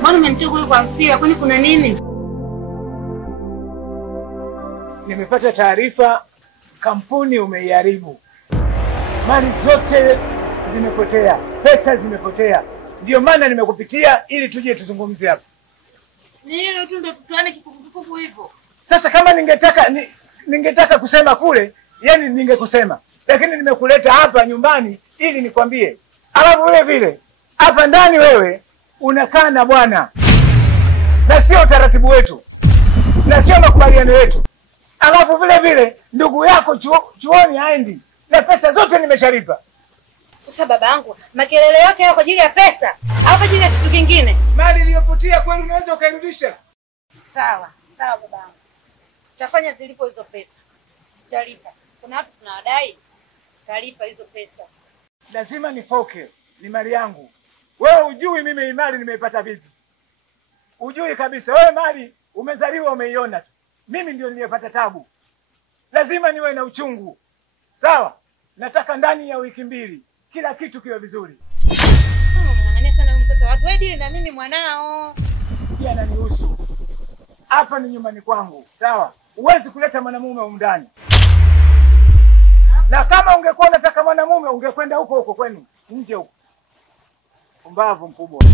Mbona umenichukua kwa hasira? Kwani kuna nini? Nimepata taarifa kampuni umeiharibu. Mali zote zimepotea, pesa zimepotea. Ndio maana nimekupitia ili tuje tuzungumzie hapa. Ni hilo tu ndio tutoane kikukuku hivyo. Sasa kama ningetaka kusema kule, yani ningekusema. Lakini nimekuleta hapa nyumbani ili nikwambie. Alafu vile vile hapa ndani wewe unakaa na bwana. Na sio utaratibu wetu. Na sio makubaliano yetu. Alafu vile vile ndugu yako chuoni haendi. Na pesa zote nimeshalipa. Sasa babangu, makelele yote hayo kwa ajili ya pesa au kwa ajili ya kitu kingine? Mali iliyopotea kweli unaweza ukairudisha? Sawa, sawa babangu. Tutafanya zilipo hizo pesa. Tutalipa. Kuna watu tunawadai. Tutalipa hizo pesa. Lazima nifoke, ni mali yangu. Wewe hujui mimi mali nimeipata vipi? Hujui kabisa. Wewe mali umezaliwa umeiona tu. Mimi ndio niliyepata tabu. Lazima niwe na uchungu. Sawa? Nataka ndani ya wiki 2 kila kitu kiwe vizuri. Mwangalia sana huyu mtoto. Watu wewe na mimi mwanao. Pia ananihusu. Hapa ni nyumbani kwangu. Sawa? Huwezi kuleta mwanamume huko ndani. Na kama ungekuwa unataka mwanamume ungekwenda huko huko kwenu, nje huko. Pumbavu mkubwa.